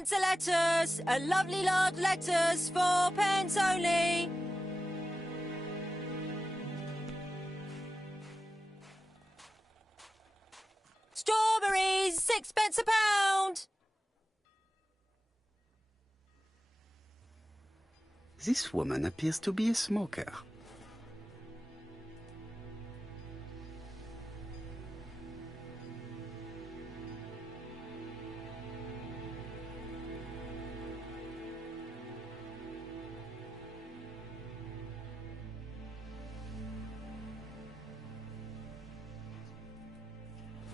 pence a lettuce. A lovely large lettuce, 4 pence only. Strawberries, 6 pence a pound. This woman appears to be a smoker.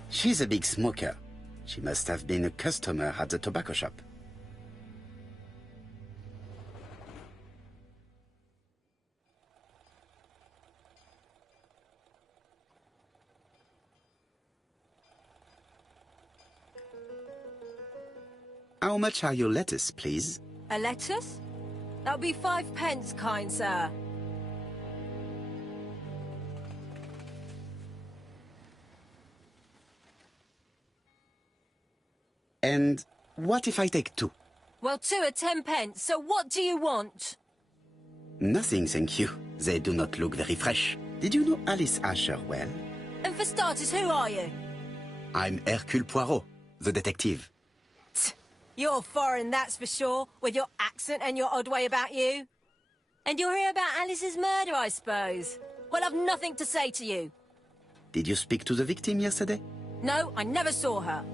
She's a big smoker. She must have been a customer at the tobacco shop. How much are your lettuce, please? A lettuce? That'll be 5 pence, kind sir. And what if I take 2? Well, 2 are 10 pence, so what do you want? Nothing, thank you. They do not look very fresh. Did you know Alice Asher well? And for starters, who are you? I'm Hercule Poirot, the detective. You're foreign, that's for sure, with your accent and your odd way about you. And you're here about Alice's murder, I suppose. Well, I've nothing to say to you. Did you speak to the victim yesterday? No, I never saw her.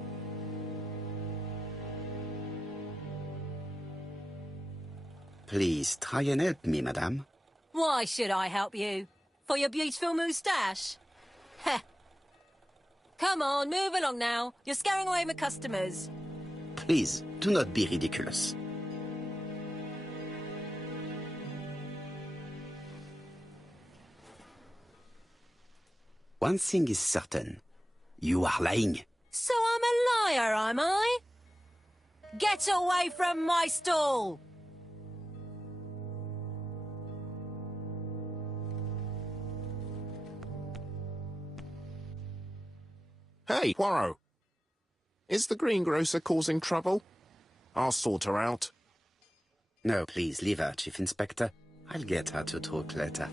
Please, try and help me, madame. Why should I help you? For your beautiful moustache? Heh. Come on, move along now. You're scaring away my customers. Please, do not be ridiculous. One thing is certain. You are lying. So I'm a liar, am I? Get away from my stall! Hey, Poirot. Is the greengrocer causing trouble? I'll sort her out. No, please, leave her, Chief Inspector. I'll get her to talk later.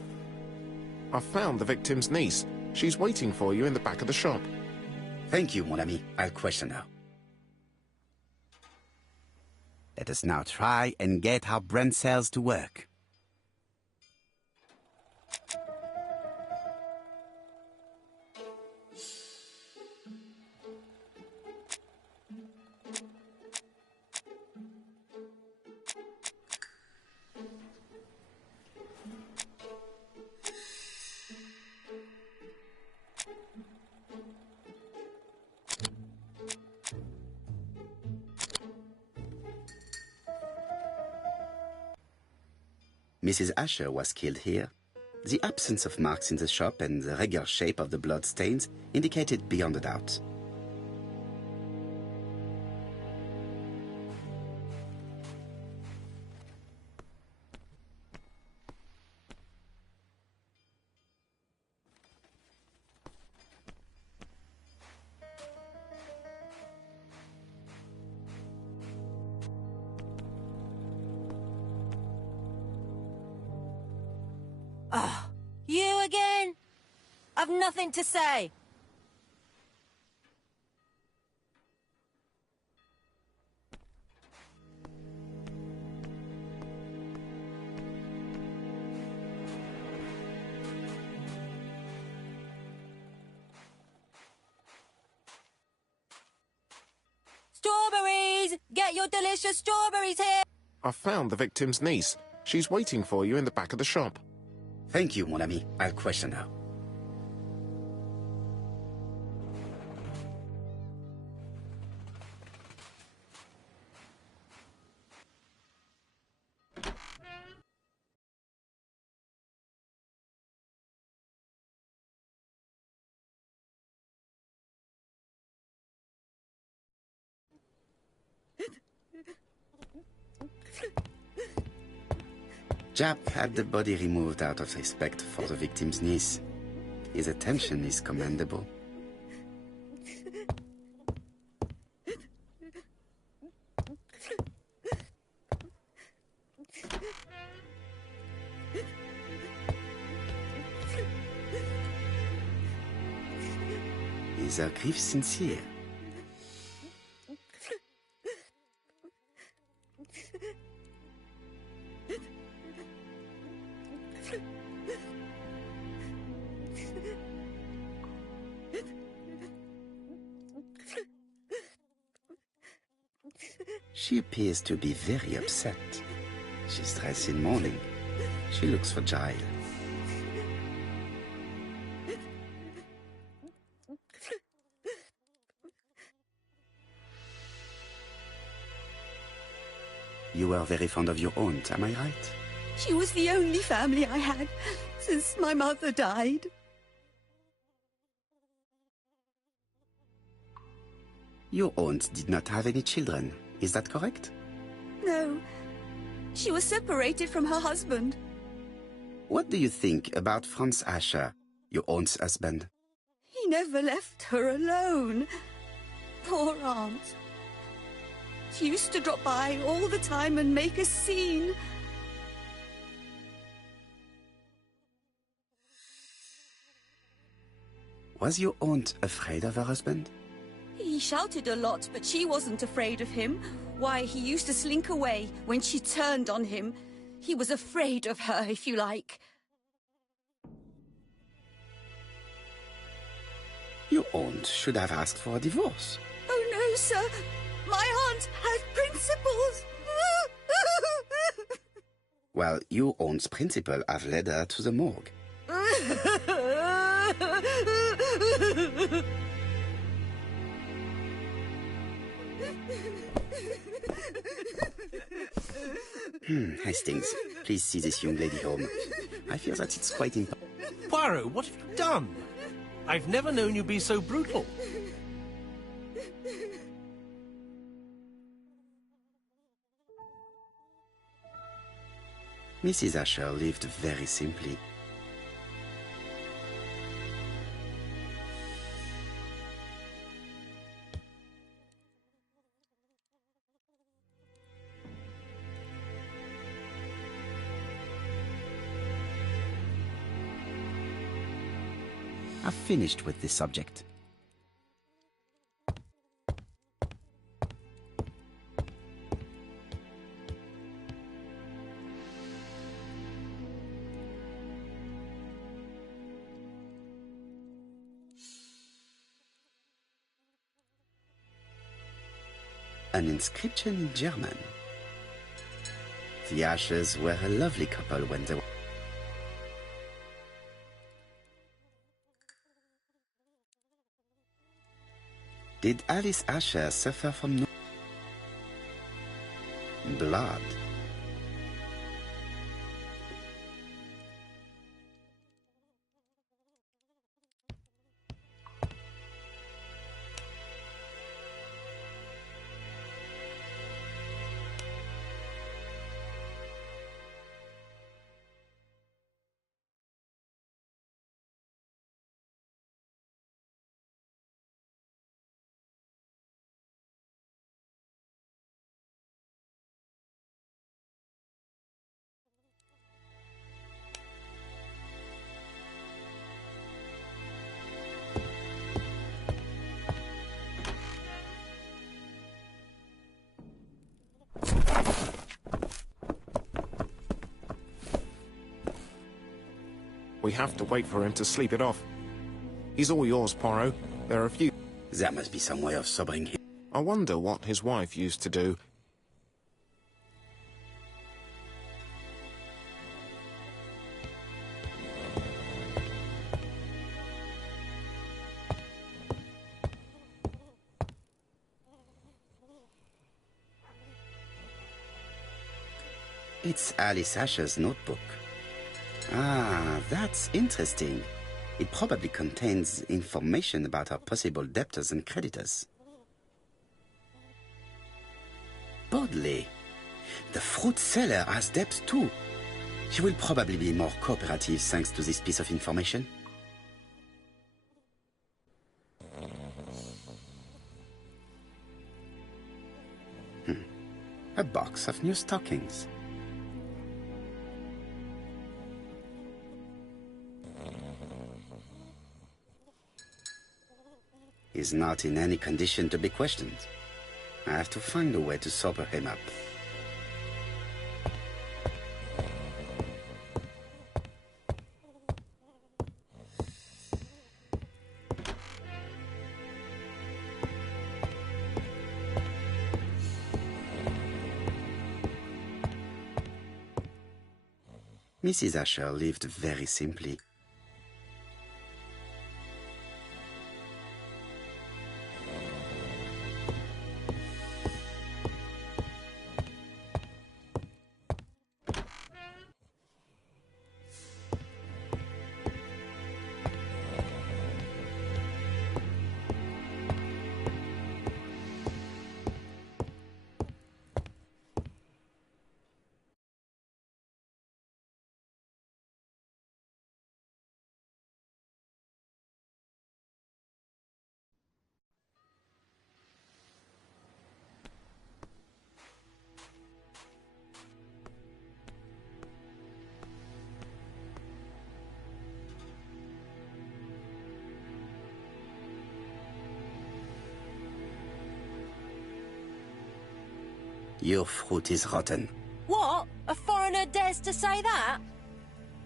I've found the victim's niece. She's waiting for you in the back of the shop. Thank you, mon ami. I'll question her. Let us now try and get our brand cells to work. Mrs. Asher was killed here. The absence of marks in the shop and the regular shape of the blood stains indicated beyond a doubt. You again? I've nothing to say. Strawberries! Get your delicious strawberries here! I've found the victim's niece. She's waiting for you in the back of the shop. Thank you, mon ami. I'll question her. Jap had the body removed out of respect for the victim's niece. His attention is commendable. is her grief sincere? She appears to be very upset. She's dressed in mourning. She looks fragile. You were very fond of your aunt, am I right? She was the only family I had since my mother died. Your aunt did not have any children, is that correct? No. She was separated from her husband. What do you think about Franz Ascher, your aunt's husband? He never left her alone. Poor aunt. She used to drop by all the time and make a scene. Was your aunt afraid of her husband? He shouted a lot, but she wasn't afraid of him. Why, he used to slink away when she turned on him. He was afraid of her, if you like. Your aunt should have asked for a divorce. Oh, no, sir. My aunt has principles. Well, your aunt's principal have led her to the morgue. Hastings, please see this young lady home. I feel that it's quite important. Poirot, what have you done? I've never known you be so brutal. Mrs. Asher lived very simply. I've finished with this subject. An inscription in German. The Ashers were a lovely couple when they were... Did Alice Asher suffer from blood? We have to wait for him to sleep it off. He's all yours, Poirot. There are a few... There must be some way of sobering him. I wonder what his wife used to do. It's Alice Asher's notebook. Ah, that's interesting. It probably contains information about her possible debtors and creditors. Bodley. The fruit seller has debts too. She will probably be more cooperative thanks to this piece of information. A box of new stockings. He's not in any condition to be questioned. I have to find a way to sober him up. Mrs. Asher lived very simply. Your fruit is rotten. What? A foreigner dares to say that?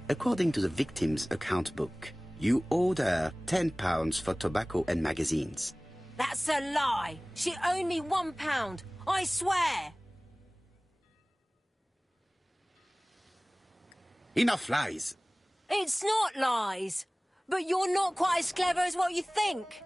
According to the victim's account book, you owed her £10 for tobacco and magazines. That's a lie. She owed me £1. I swear. Enough lies! It's not lies. But you're not quite as clever as what you think.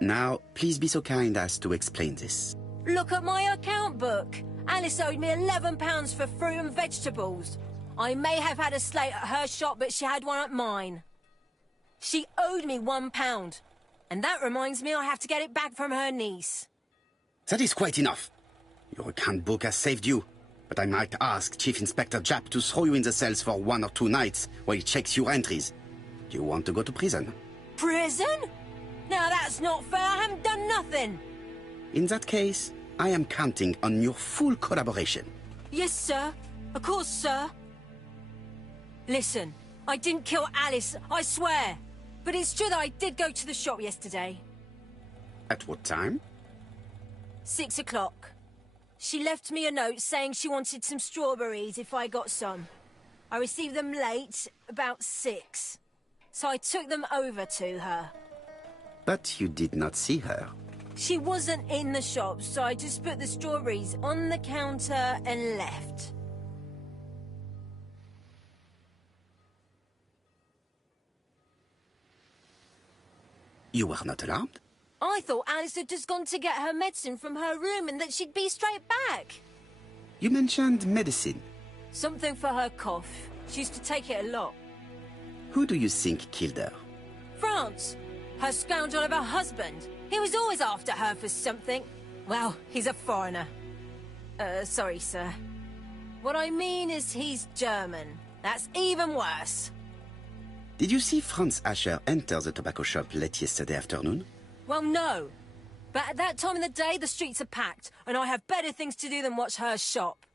Now, please be so kind as to explain this. Look at my account book. Alice owed me £11 for fruit and vegetables. I may have had a slate at her shop, but she had one at mine. She owed me £1. And that reminds me I have to get it back from her niece. That is quite enough. Your account book has saved you, but I might ask Chief Inspector Japp to throw you in the cells for 1 or 2 nights while he checks your entries. Do you want to go to prison? Prison? Now that's not fair. I haven't done nothing. In that case, I am counting on your full collaboration. Yes, sir. Of course, sir. Listen, I didn't kill Alice, I swear. But it's true that I did go to the shop yesterday. At what time? 6 o'clock. She left me a note saying she wanted some strawberries if I got some. I received them late, about 6. So I took them over to her. But you did not see her. She wasn't in the shop, so I just put the strawberries on the counter and left. You were not alarmed? I thought Alice had just gone to get her medicine from her room and that she'd be straight back. You mentioned medicine. Something for her cough. She used to take it a lot. Who do you think killed her? France. Her scoundrel of a husband. He was always after her for something. Well, he's a foreigner. Sorry, sir. What I mean is he's German. That's even worse. Did you see Franz Asher enter the tobacco shop late yesterday afternoon? Well, no. But at that time of the day, the streets are packed, and I have better things to do than watch her shop.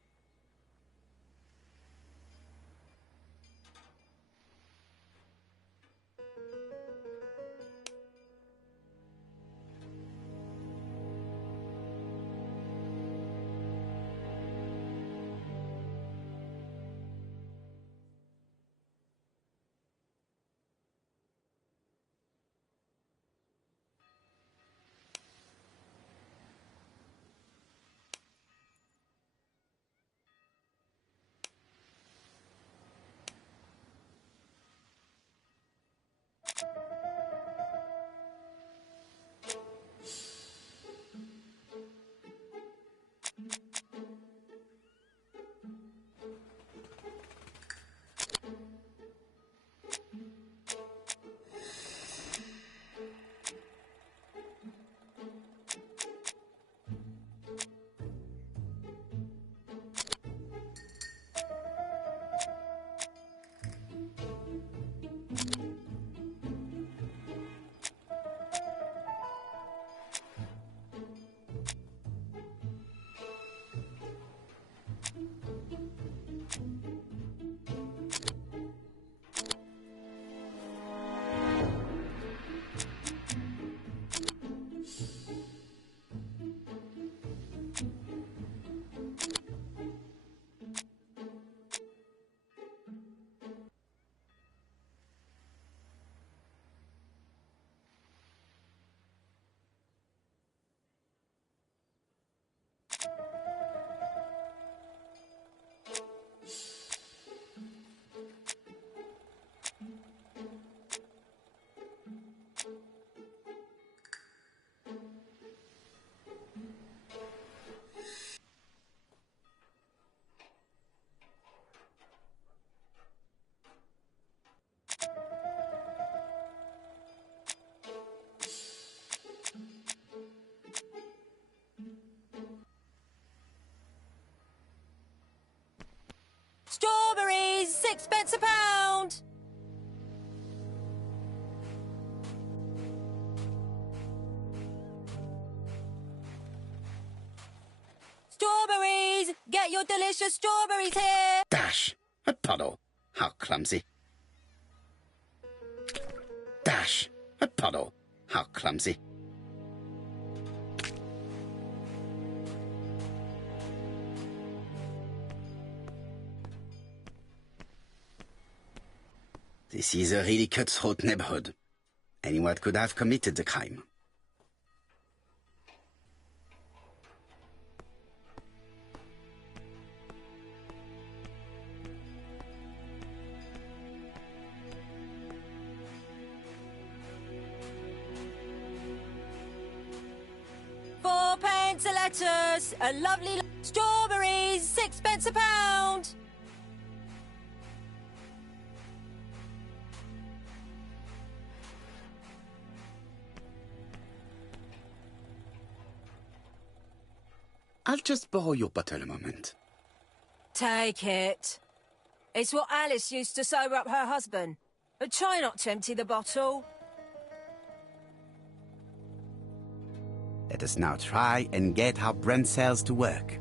6p a pound! Strawberries! Get your delicious strawberries here! Dash! A puddle. How clumsy. Dash! A puddle. How clumsy. This is a really cutthroat neighborhood. Anyone could have committed the crime. £4 a lettuce, a lovely strawberries, 6p a pound. I'll just borrow your bottle a moment. Take it. It's what Alice used to sober up her husband. But try not to empty the bottle. Let us now try and get our brain cells to work.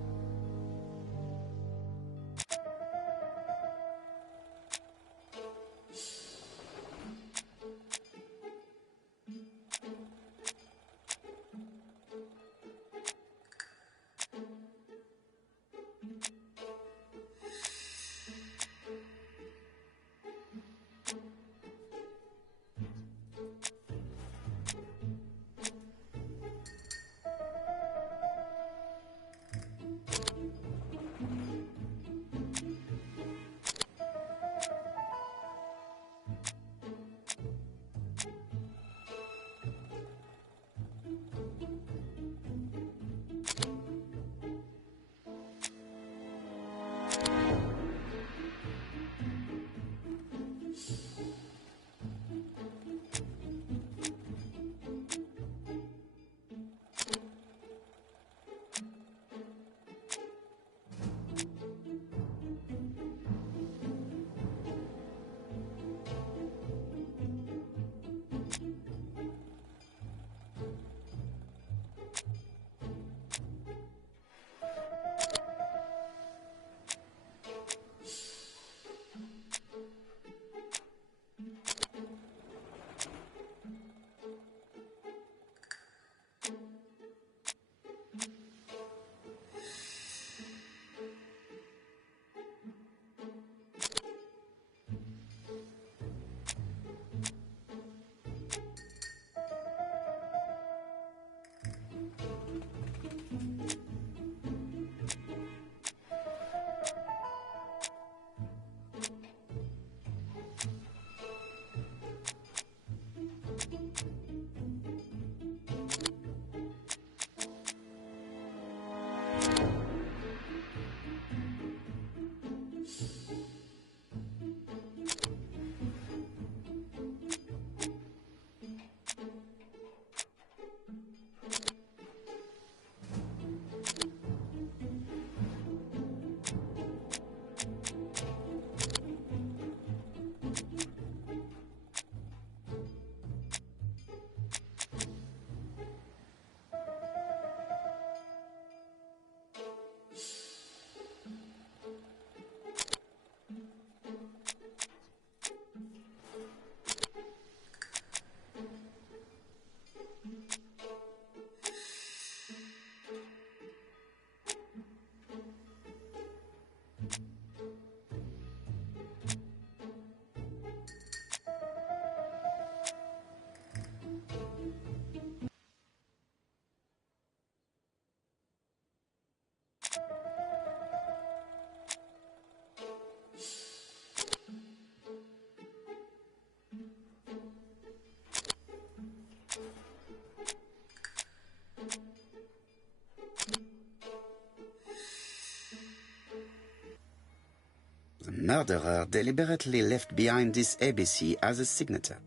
The murderer deliberately left behind this ABC as a signature.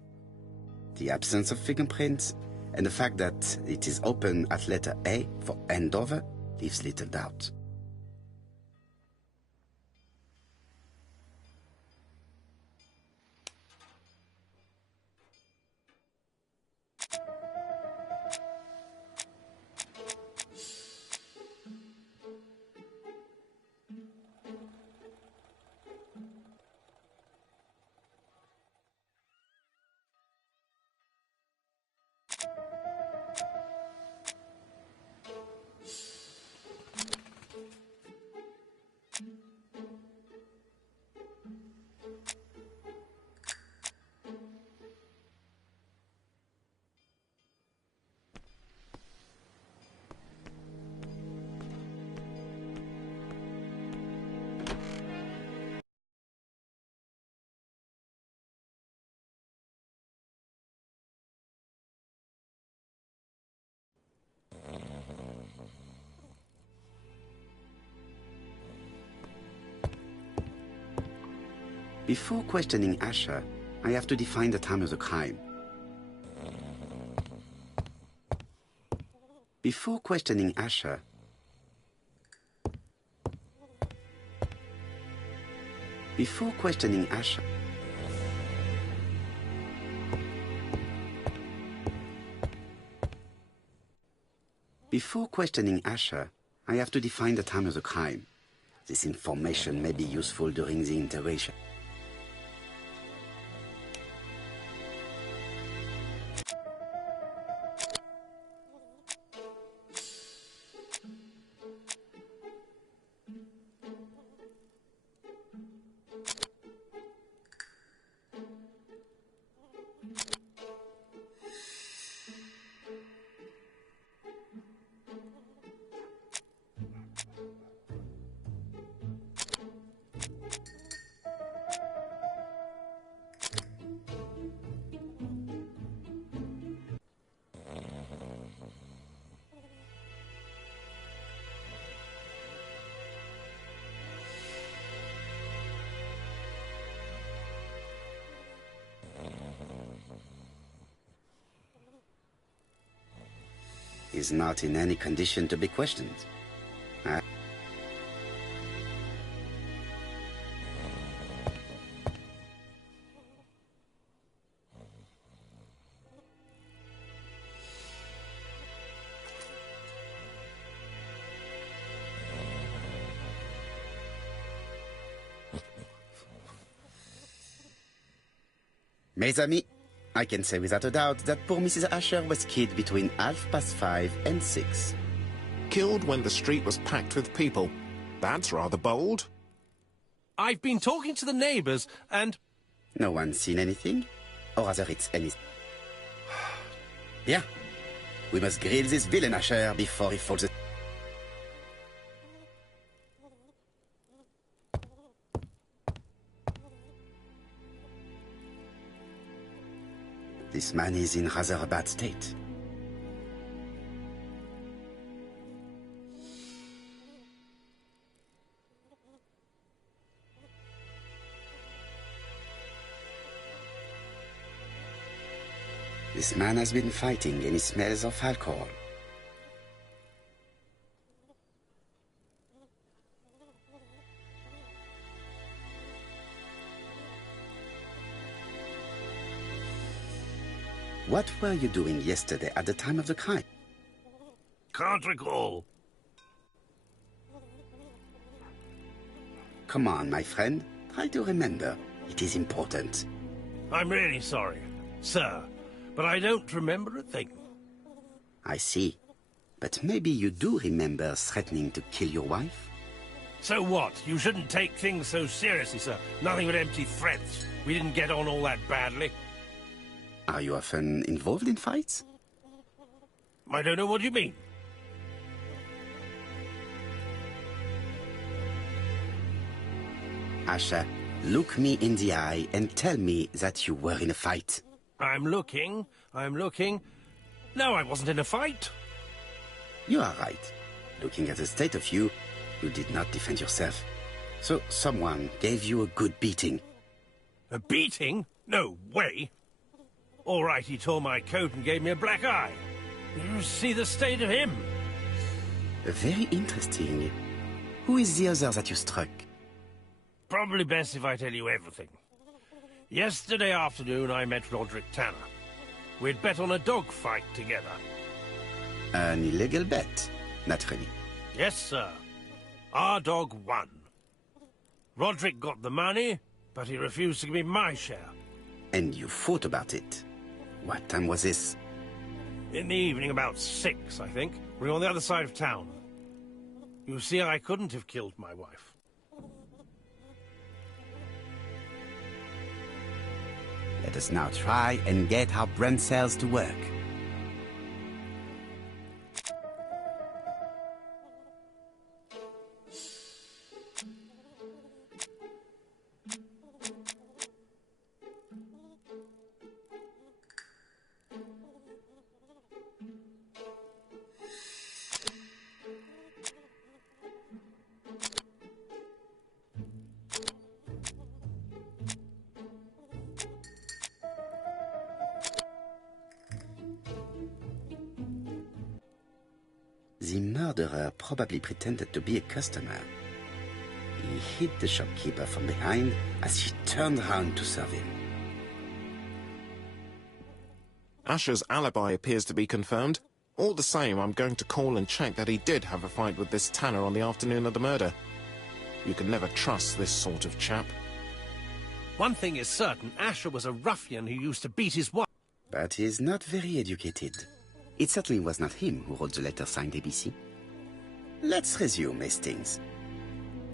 The absence of fingerprints and the fact that it is open at letter A for Andover leaves little doubt. Before questioning Asher, I have to define the time of the crime. Before questioning Asher, Before questioning Asher, I have to define the time of the crime. This information may be useful during the interrogation. Is not in any condition to be questioned. Mes amis, I can say without a doubt that poor Mrs. Asher was killed between 5:30 and 6. Killed when the street was packed with people. That's rather bold. I've been talking to the neighbours and... No one's seen anything? Or rather it's anything. Bien. We must grill this villain Asher before he falls asleep. This man is in rather a bad state. This man has been fighting and he smells of alcohol. What were you doing yesterday at the time of the crime? Can't recall. Come on, my friend. Try to remember. It is important. I'm really sorry, sir, but I don't remember a thing. I see. But maybe you do remember threatening to kill your wife? So what? You shouldn't take things so seriously, sir. Nothing but empty threats. We didn't get on all that badly. Are you often involved in fights? I don't know what you mean. Asher, look me in the eye and tell me that you were in a fight. I'm looking. No, I wasn't in a fight. You are right. Looking at the state of you, you did not defend yourself. So someone gave you a good beating. A beating? No way. All right, he tore my coat and gave me a black eye. You see the state of him? Very interesting. Who is the other that you struck? Probably best if I tell you everything. Yesterday afternoon, I met Roderick Tanner. We'd bet on a dog fight together. An illegal bet, naturally. Yes, sir. Our dog won. Roderick got the money, but he refused to give me my share. And you fought about it. What time was this? In the evening, about 6, I think. We were on the other side of town. You see, I couldn't have killed my wife. Let us now try and get our brain cells to work. The murderer probably pretended to be a customer. He hit the shopkeeper from behind as she turned around to serve him. Asher's alibi appears to be confirmed. All the same, I'm going to call and check that he did have a fight with this Tanner on the afternoon of the murder. You can never trust this sort of chap. One thing is certain, Asher was a ruffian who used to beat his wife. But he's not very educated. It certainly was not him who wrote the letter signed ABC. Let's resume, Hastings.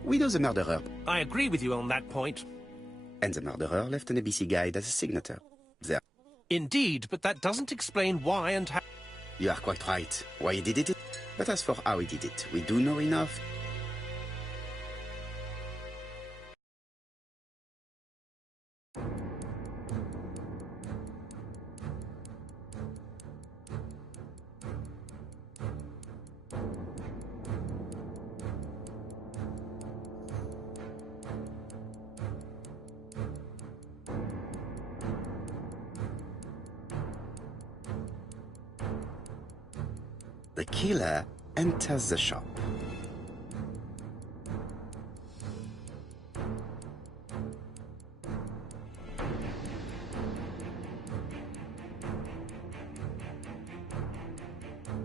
We know the murderer. I agree with you on that point. And the murderer left an ABC guide as a signature. There. Indeed, but that doesn't explain why and how. You are quite right. Why he did it? But as for how he did it, we do know enough. The killer enters the shop.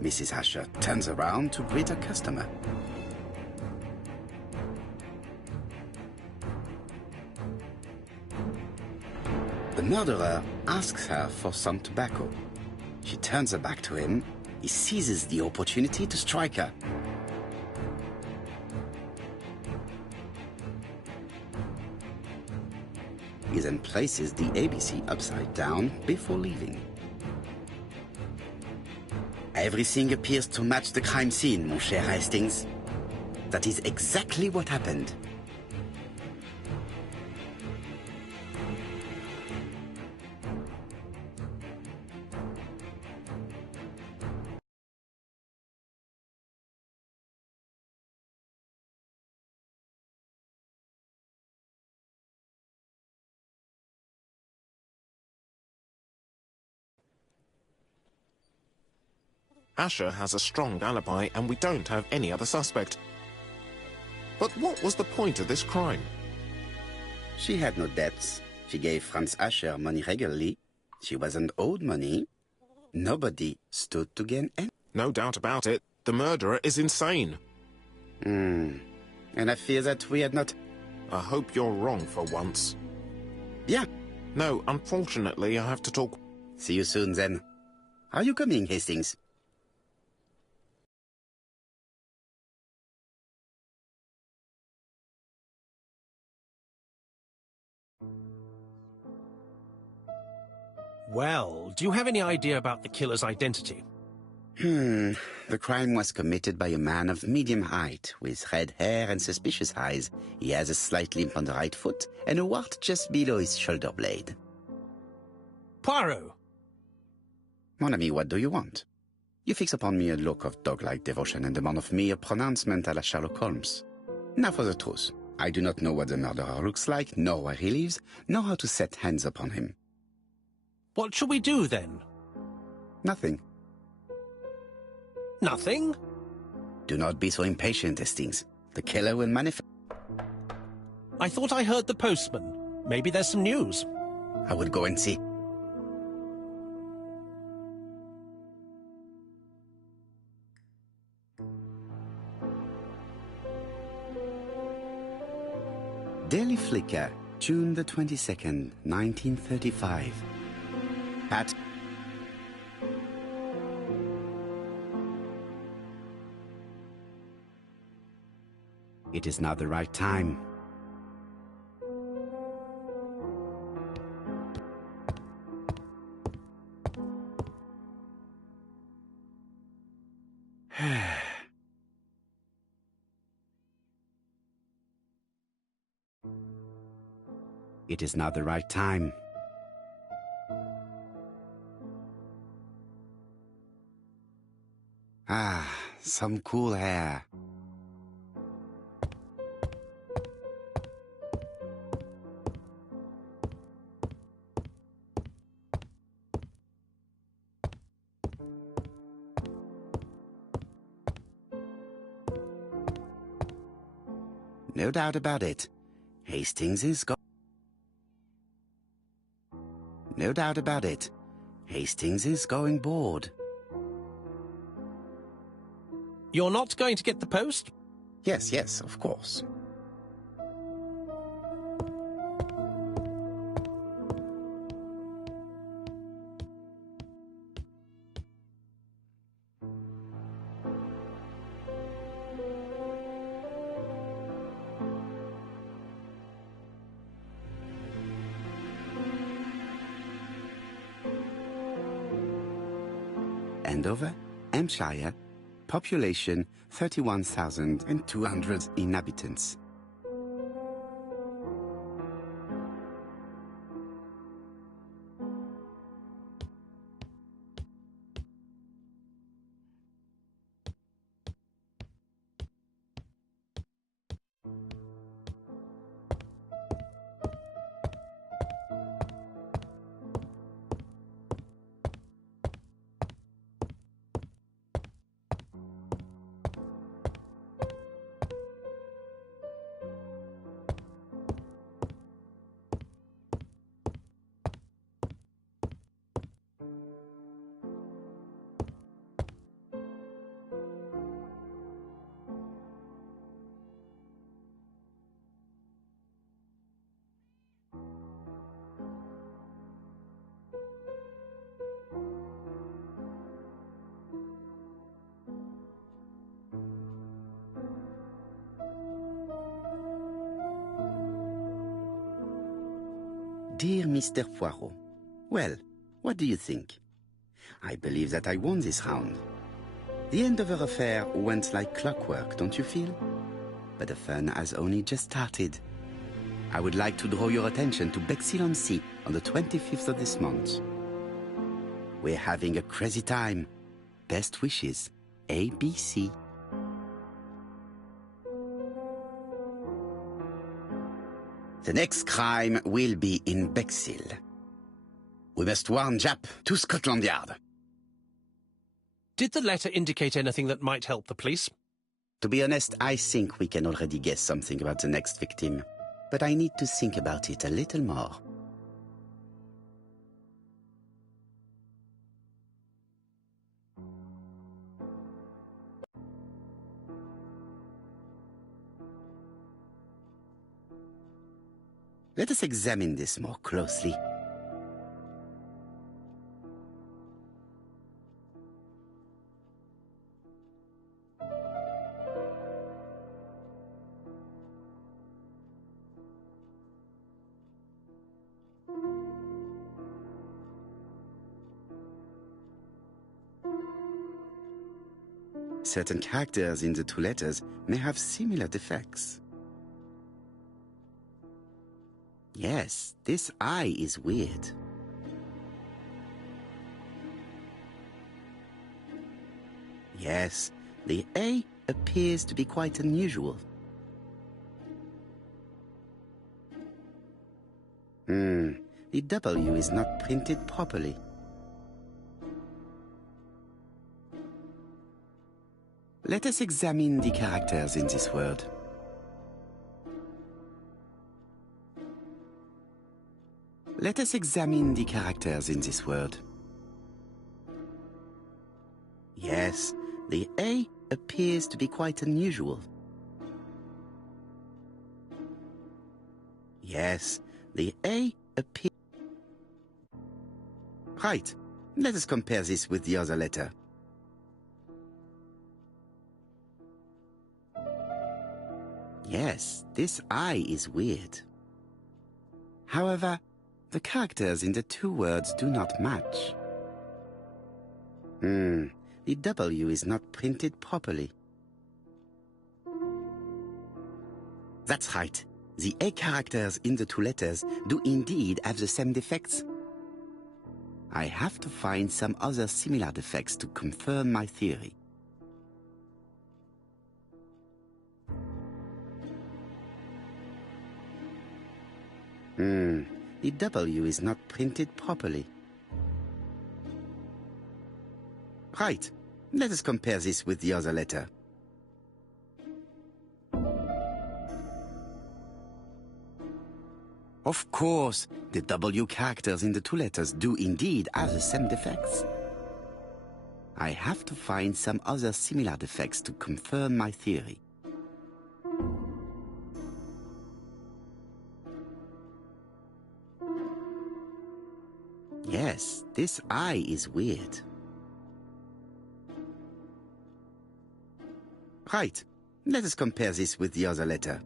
Mrs. Asher turns around to greet a customer. The murderer asks her for some tobacco. She turns her back to him. He seizes the opportunity to strike her. He then places the ABC upside down before leaving. Everything appears to match the crime scene, mon cher Hastings. That is exactly what happened. Asher has a strong alibi and we don't have any other suspect. But what was the point of this crime? She had no debts. She gave Franz Asher money regularly. She wasn't owed money. Nobody stood to gain any. No doubt about it, the murderer is insane. And I fear that we had not... I hope you're wrong for once. Yeah. No, unfortunately, I have to talk... See you soon, then. Are you coming, Hastings? Well, do you have any idea about the killer's identity? The crime was committed by a man of medium height, with red hair and suspicious eyes. He has a slight limp on the right foot, and a wart just below his shoulder blade. Poirot! Mon ami, what do you want? You fix upon me a look of dog-like devotion and demand of me a pronouncement à la Sherlock Holmes. Now for the truth. I do not know what the murderer looks like, nor where he lives, nor how to set hands upon him. What shall we do, then? Nothing. Nothing? Do not be so impatient, Hastings. The killer will manifest. I thought I heard the postman. Maybe there's some news. I will go and see. Daily Flicker, June the 22nd, 1935. Pat. It is now the right time. It is now the right time. Ah, some cool air. No doubt about it. Hastings is No doubt about it. Hastings is going bored. You're not going to get the post? Yes, yes, of course. Andover, Hampshire, population 31,200 inhabitants. Dear Mr. Poirot, well, what do you think? I believe that I won this round. The Andover affair went like clockwork, don't you feel? But the fun has only just started. I would like to draw your attention to Bexhill-on-Sea on the 25th of this month. We're having a crazy time. Best wishes, ABC. The next crime will be in Bexhill. We must warn Jap to Scotland Yard. Did the letter indicate anything that might help the police? To be honest, I think we can already guess something about the next victim. But I need to think about it a little more. Let us examine this more closely. Certain characters in the two letters may have similar defects. Yes, this I is weird. Yes, the A appears to be quite unusual. The W is not printed properly. Let us examine the characters in this word. Let us examine the characters in this word. Yes, the A appears to be quite unusual. Yes, the A appears... Right. Let us compare this with the other letter. Yes, this I is weird. However, the characters in the two words do not match. The W is not printed properly. That's right. The A characters in the two letters do indeed have the same defects. I have to find some other similar defects to confirm my theory. The W is not printed properly. Right. Let us compare this with the other letter. Of course, the W characters in the two letters do indeed have the same defects. I have to find some other similar defects to confirm my theory. Yes, this I is weird. Right, let us compare this with the other letter.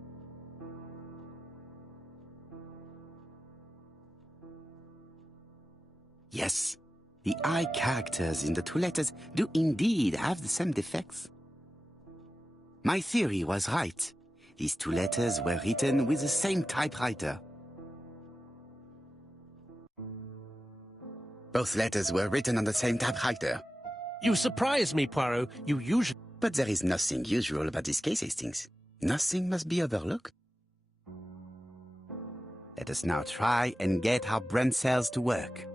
Yes, the I characters in the two letters do indeed have the same defects. My theory was right. These two letters were written with the same typewriter. Both letters were written on the same typewriter. You surprise me, Poirot. You usually... But there is nothing usual about this case, Hastings. Nothing must be overlooked. Let us now try and get our brain cells to work.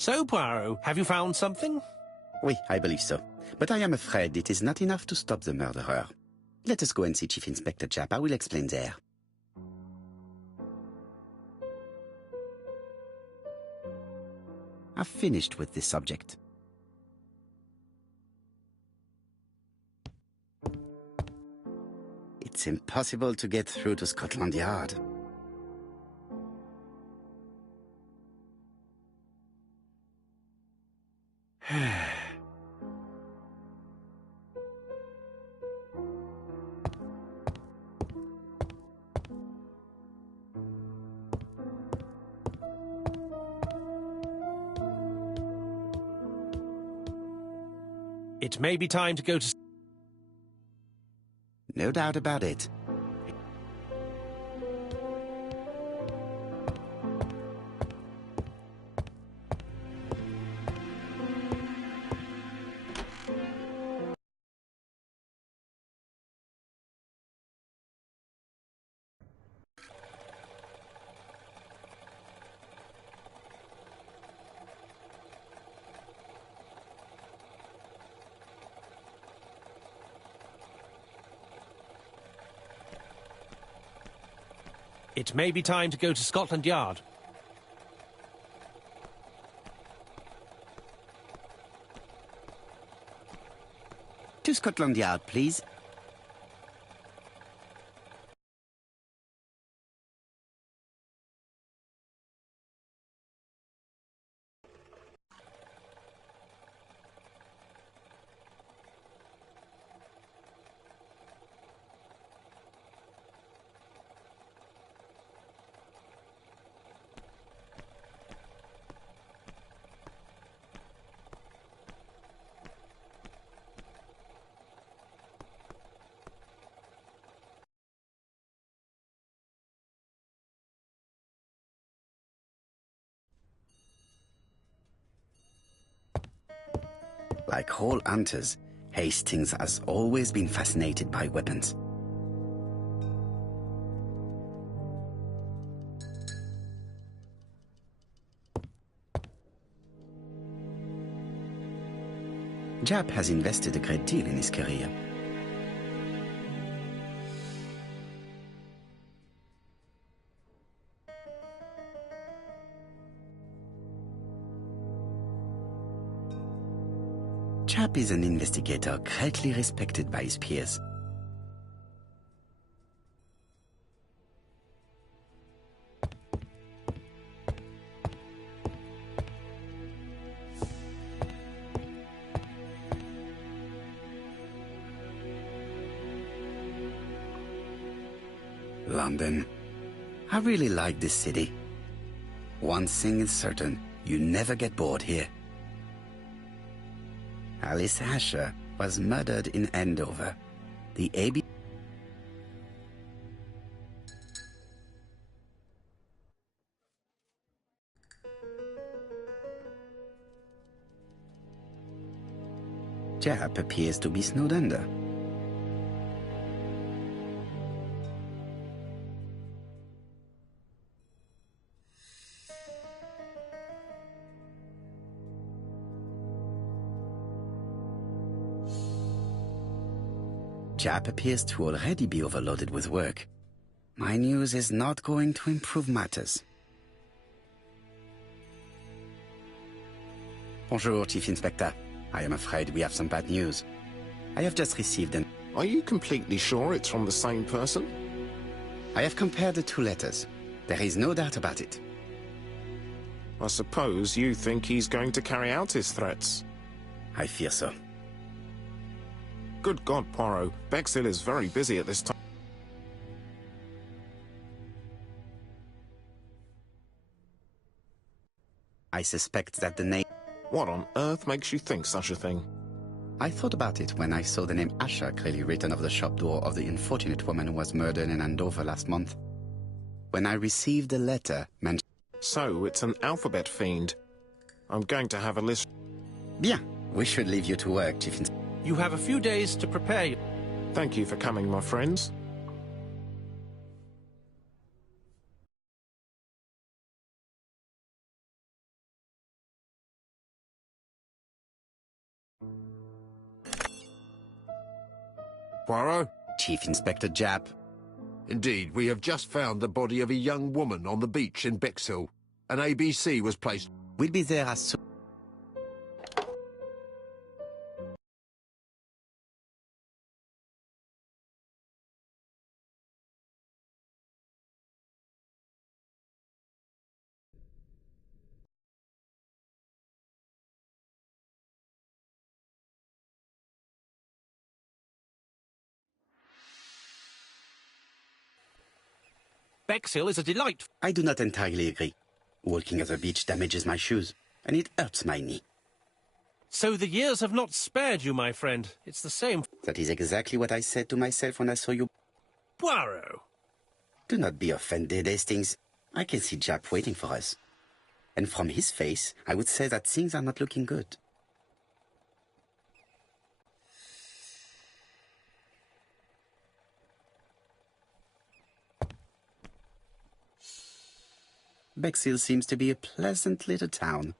So, Poirot, have you found something? Oui, I believe so. But I am afraid it is not enough to stop the murderer. Let us go and see Chief Inspector Japp. I will explain there. I've finished with this subject. It's impossible to get through to Scotland Yard. It may be time to go to... No doubt about it. It may be time to go to Scotland Yard. To Scotland Yard, please. Like all hunters, Hastings has always been fascinated by weapons. Japp has invested a great deal in his career. Chap is an investigator greatly respected by his peers. London. I really like this city. One thing is certain, you never get bored here. Alice Asher was murdered in Andover. The AB... Jap appears to be snowed under. Jap appears to already be overloaded with work. My news is not going to improve matters. Bonjour, Chief Inspector. I am afraid we have some bad news. I have just received an... Are you completely sure it's from the same person? I have compared the two letters. There is no doubt about it. I suppose you think he's going to carry out his threats. I fear so. Good God, Poirot. Bexhill is very busy at this time. I suspect that the name... What on earth makes you think such a thing? I thought about it when I saw the name Asher clearly written over the shop door of the unfortunate woman who was murdered in Andover last month. When I received the letter mentioned... So, it's an alphabet fiend. I'm going to have a list... Bien. We should leave you to work, Chief Inspector. You have a few days to prepare. Thank you for coming, my friends. Poirot? Chief Inspector Jap. Indeed, we have just found the body of a young woman on the beach in Bexhill. An ABC was placed... We'll be there as soon... Bexhill is a delight. I do not entirely agree. Walking at the beach damages my shoes, and it hurts my knee. So the years have not spared you, my friend. It's the same. That is exactly what I said to myself when I saw you. Poirot! Do not be offended, Hastings. I can see Jap waiting for us. And from his face, I would say that things are not looking good. Bexhill seems to be a pleasant little town.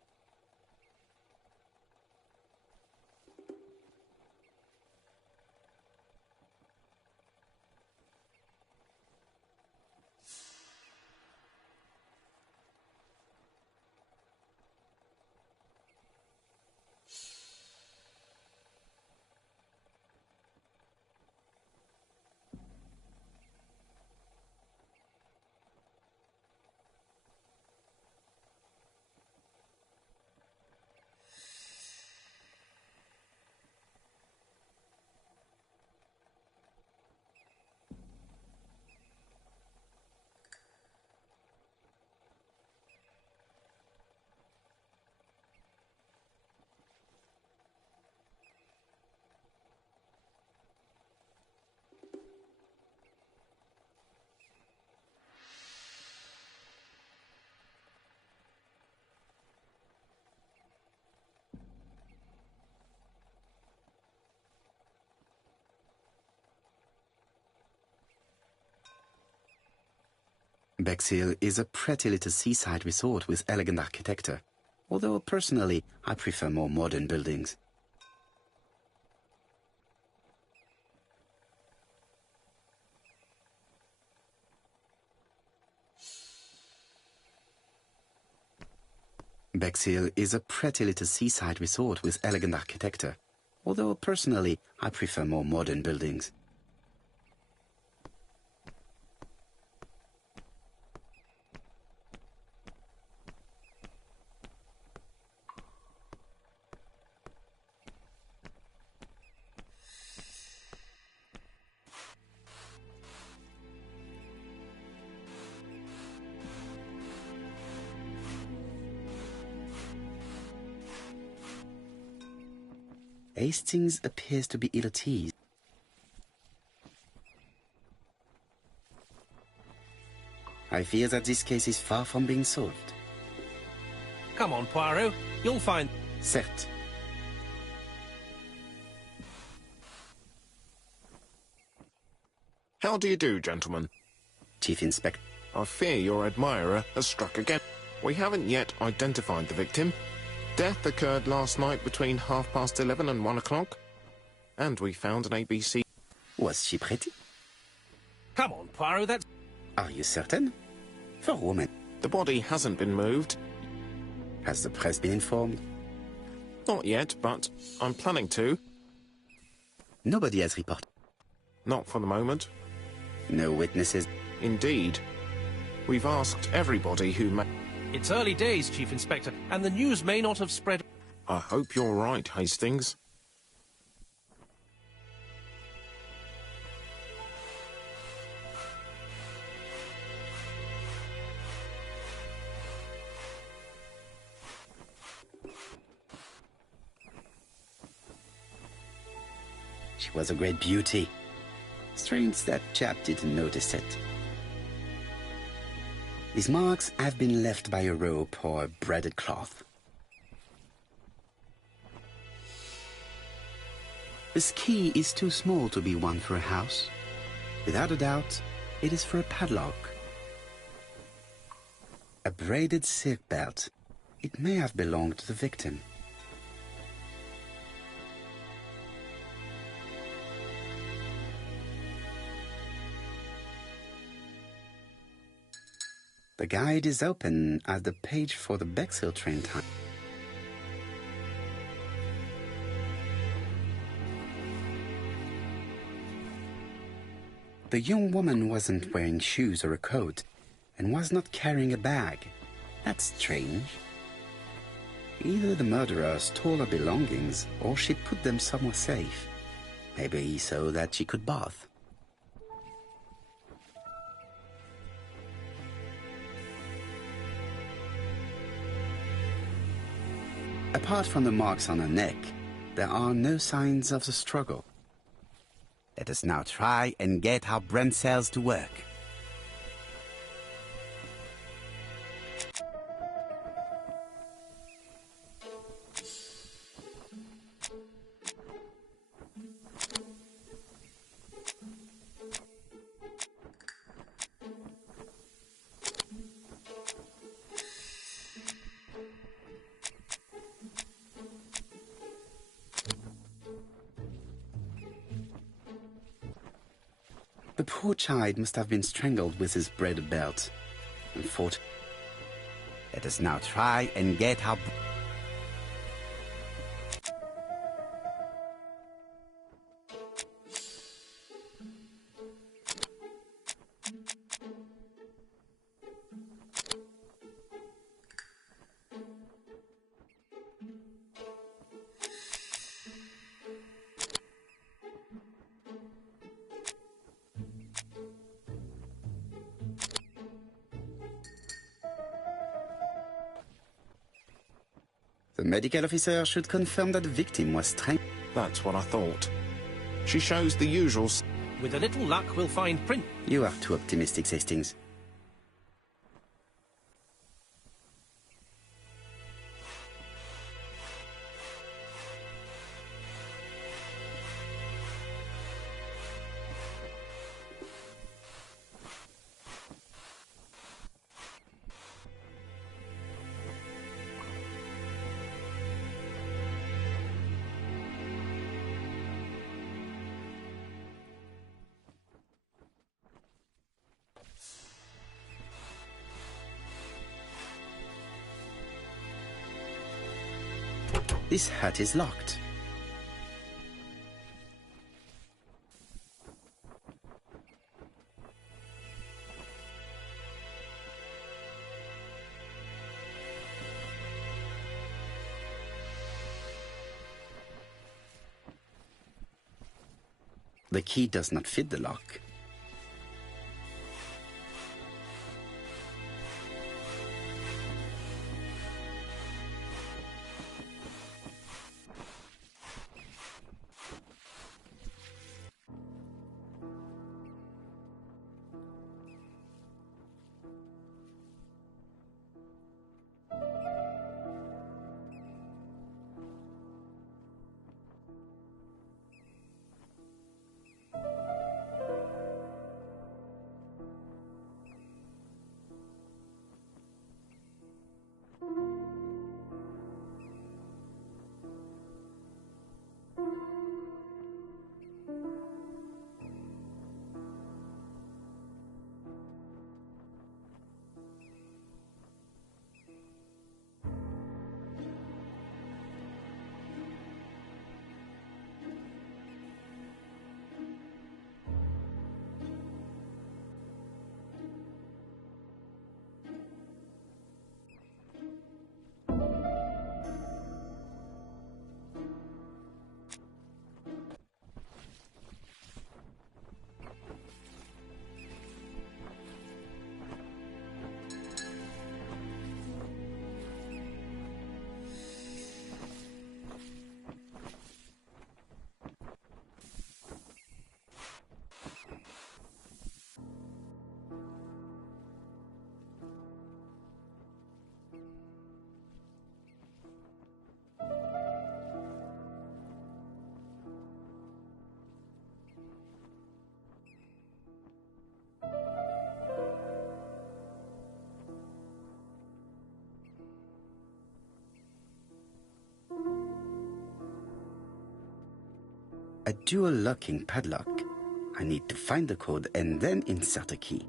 Bexhill is a pretty little seaside resort with elegant architecture, although personally I prefer more modern buildings. Bexhill is a pretty little seaside resort with elegant architecture, although personally I prefer more modern buildings. Hastings appears to be ill at ease. I fear that this case is far from being solved. Come on, Poirot. You'll find... Certes. How do you do, gentlemen? Chief Inspector. I fear your admirer has struck again. We haven't yet identified the victim. Death occurred last night between 11:30 and 1 o'clock. And we found an ABC. Was she pretty? Come on, Poirot, that's... Are you certain? For a woman. The body hasn't been moved. Has the press been informed? Not yet, but I'm planning to. Nobody has reported. Not for the moment. No witnesses. Indeed. We've asked everybody who may... It's early days, Chief Inspector, and the news may not have spread... I hope you're right, Hastings. She was a great beauty. Strange that chap didn't notice it. These marks have been left by a rope or a braided cloth. This key is too small to be one for a house. Without a doubt, it is for a padlock. A braided silk belt. It may have belonged to the victim. The guide is open as the page for the Bexhill train time. The young woman wasn't wearing shoes or a coat, and was not carrying a bag. That's strange. Either the murderer stole her belongings, or she put them somewhere safe. Maybe so that she could bath. Apart from the marks on her neck, there are no signs of the struggle. Let us now try and get our brain cells to work. The poor child must have been strangled with his braided belt and fought. Let us now try and get our... The medical officer should confirm that the victim was strangled. That's what I thought. She shows the usual... With a little luck, we'll find print... You are too optimistic, Hastings. This hut is locked. The key does not fit the lock. A dual locking padlock. I need to find the code and then insert a key.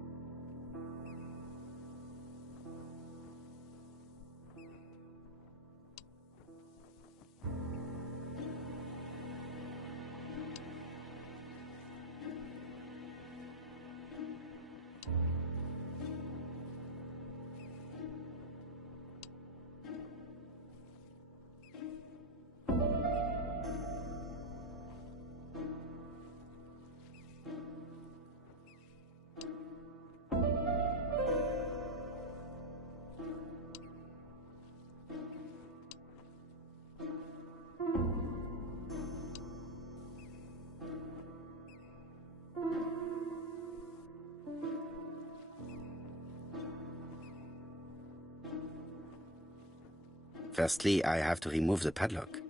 Firstly, I have to remove the padlock.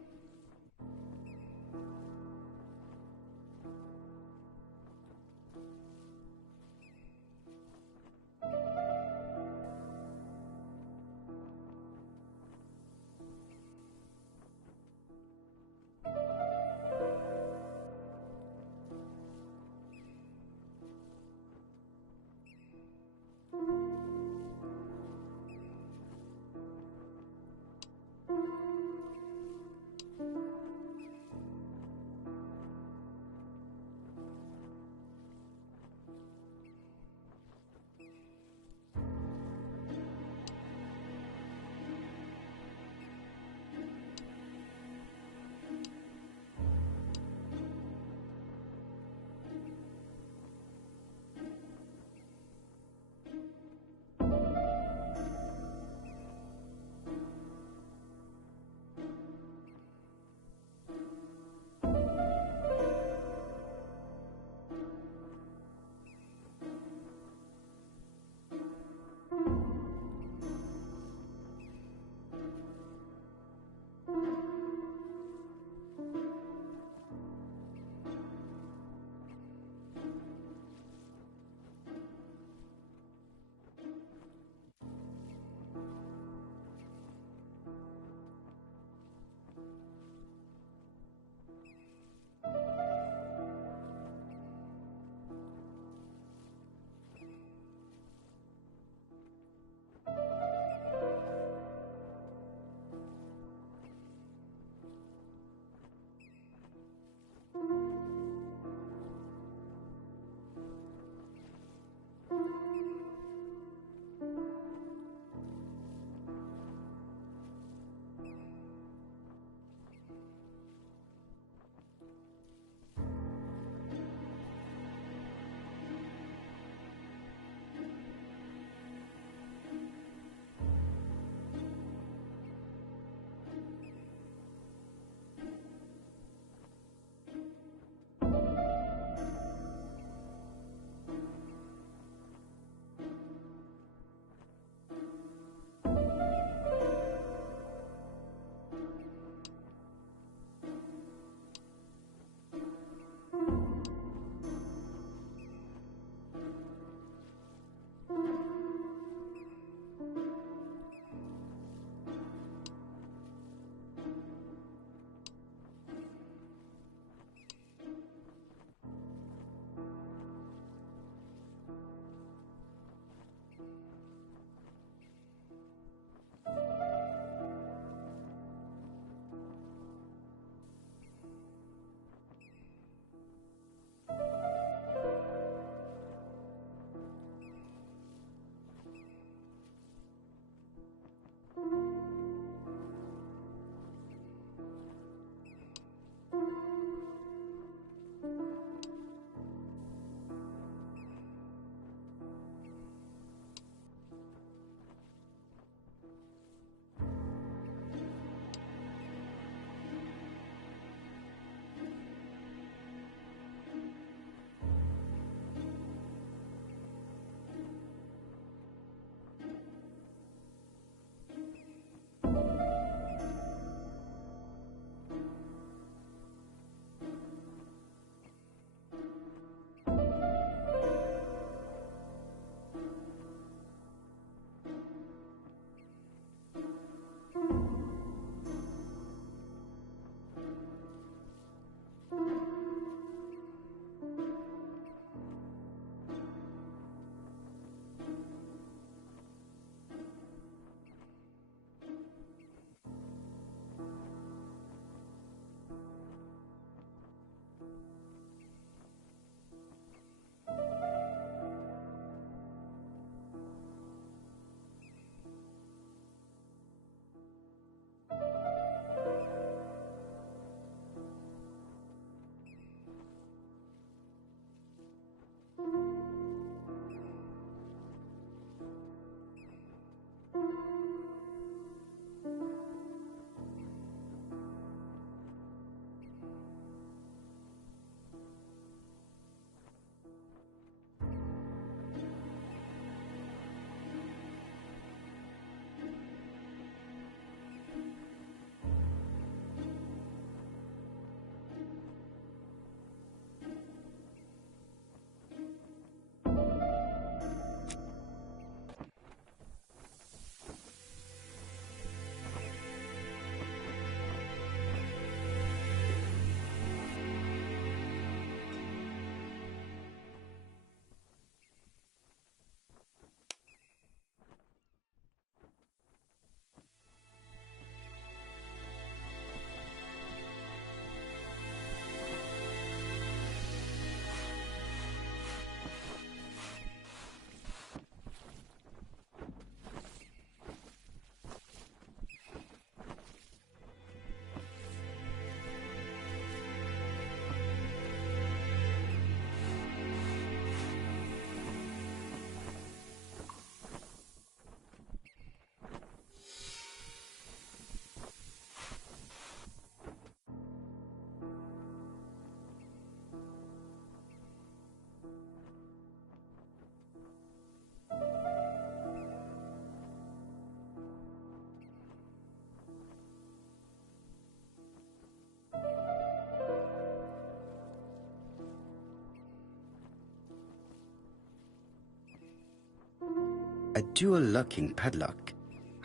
A dual locking padlock.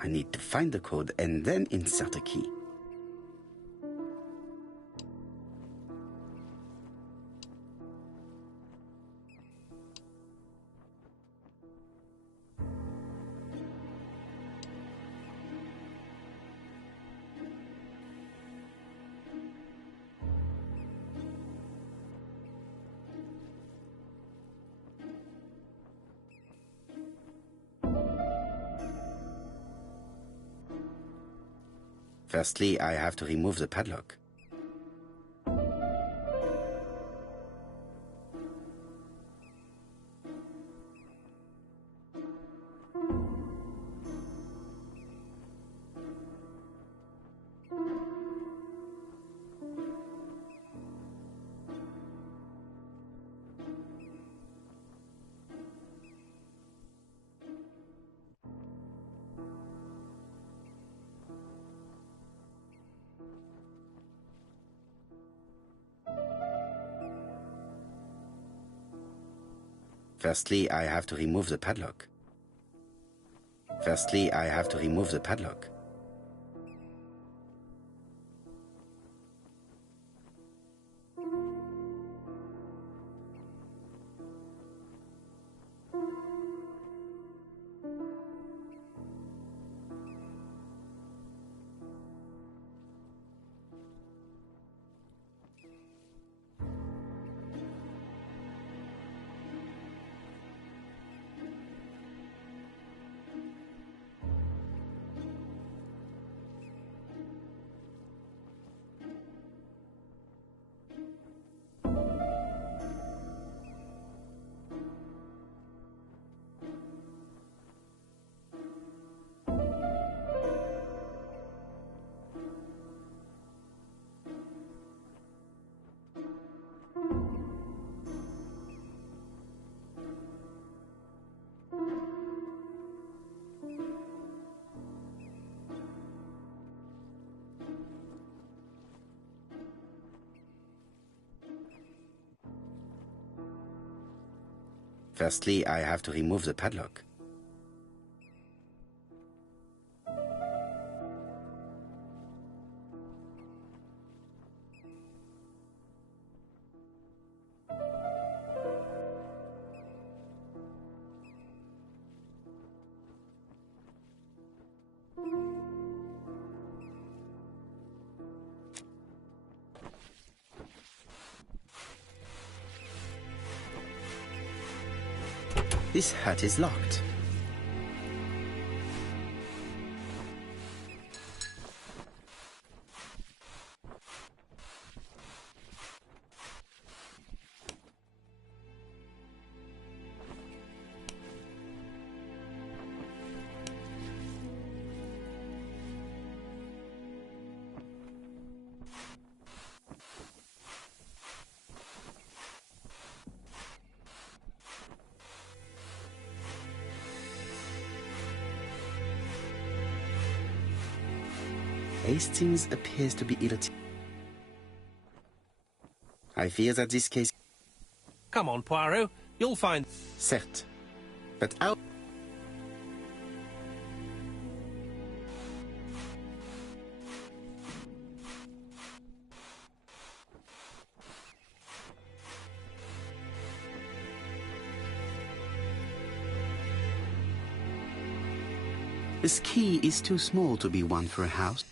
I need to find the code and then insert a key. Firstly, I have to remove the padlock. Firstly, I have to remove the padlock. Firstly, I have to remove the padlock. Firstly, I have to remove the padlock. This hut is locked. Hastings appears to be ill. I fear that this case... Come on, Poirot. You'll find... Certes. But how... This key is too small to be one for a house.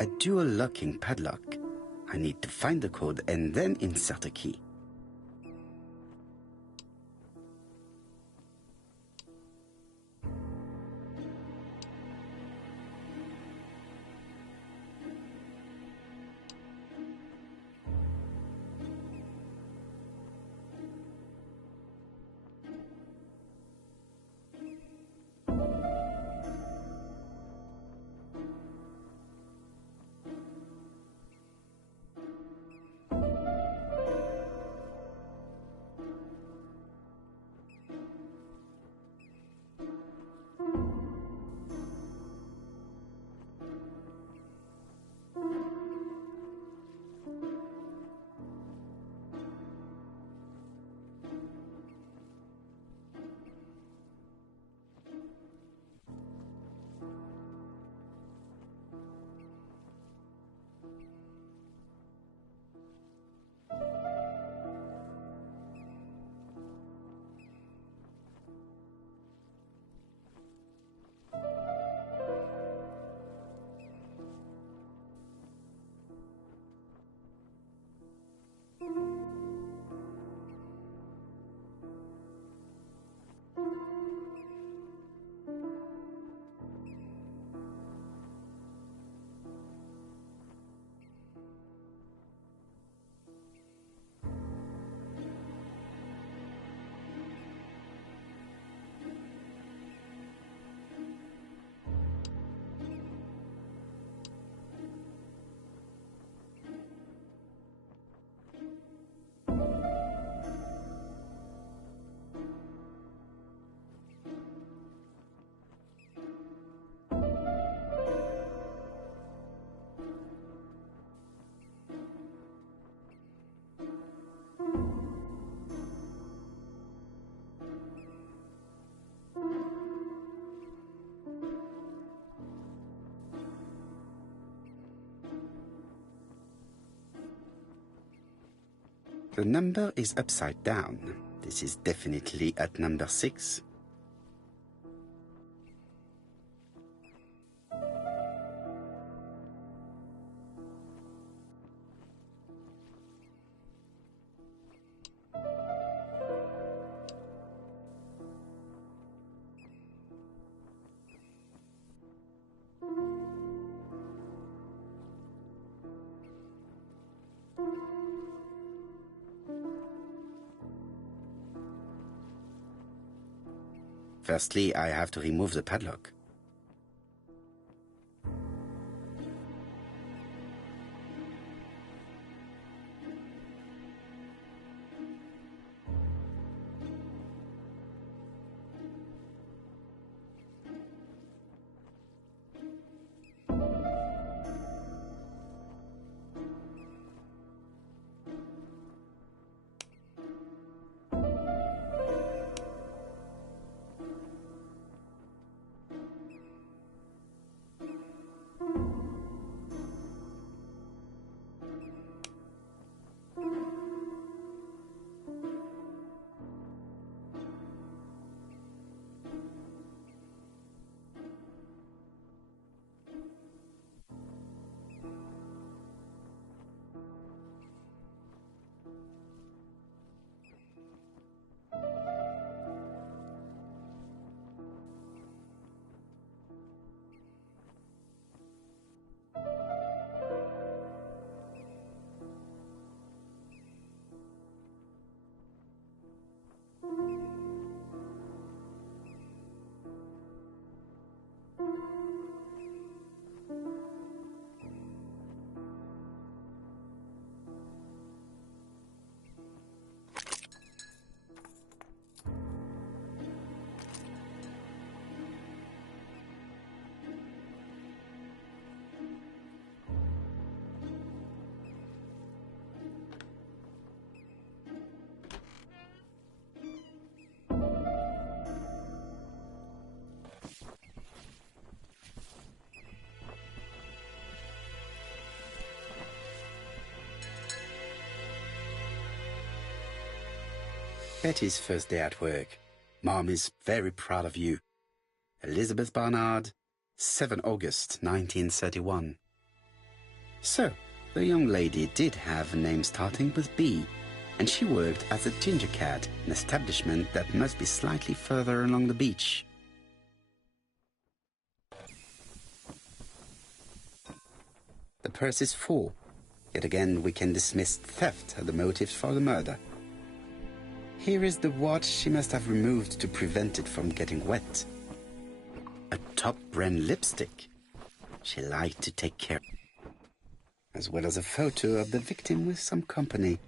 A dual locking padlock. I need to find the code and then insert a key. The number is upside down. This is definitely at number 6. Firstly, I have to remove the padlock. Betty's first day at work. Mom is very proud of you. Elizabeth Barnard, 7 August 1931. So, The young lady did have a name starting with B, and she worked as a ginger cat, an establishment that must be slightly further along the beach. The purse is full. Yet again, we can dismiss theft as the motive for the murder. Here is the watch she must have removed to prevent it from getting wet. A top-brand lipstick. She liked to take care. As well as a photo of the victim with some company.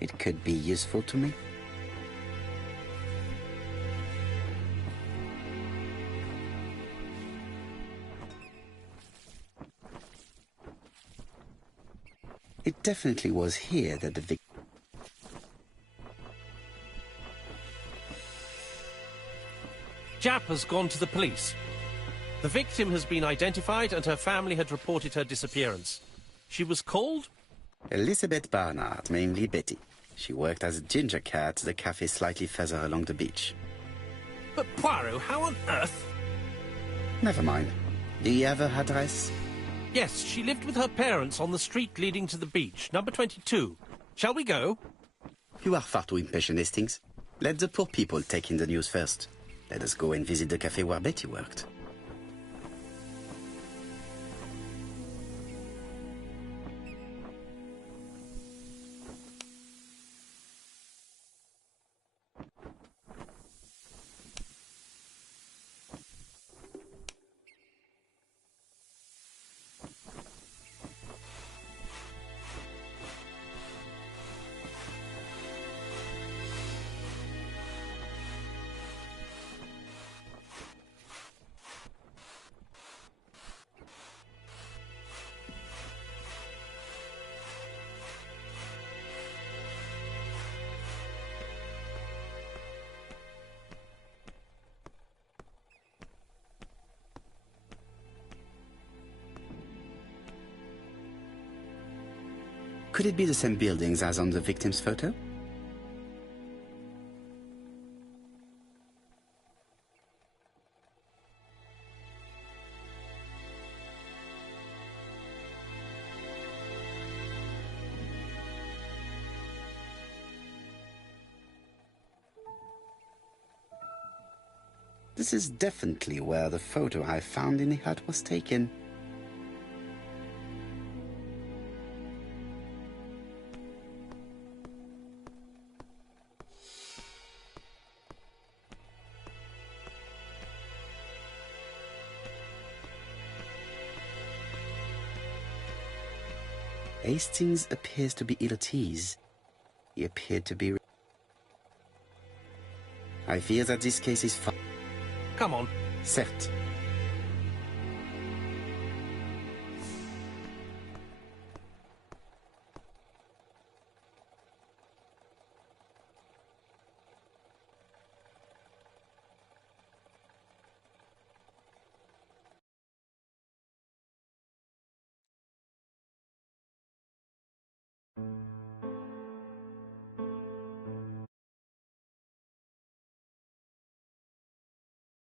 It could be useful to me. It definitely was here that the victim... Jap has gone to the police. The victim has been identified and her family had reported her disappearance. She was called? Elizabeth Barnard, mainly Betty. She worked as a ginger cat at the cafe slightly further along the beach. But Poirot, how on earth? Never mind. Do you have her address? Yes, she lived with her parents on the street leading to the beach, number 22. Shall we go? You are far too impatient, Hastings. Let the poor people take in the news first. Let us go and visit the cafe where Betty worked. Could it be the same buildings as on the victim's photo? This is definitely where the photo I found in the hut was taken. Hastings appears to be ill at ease. He appeared to be... I fear that this case is... Come on. Certes.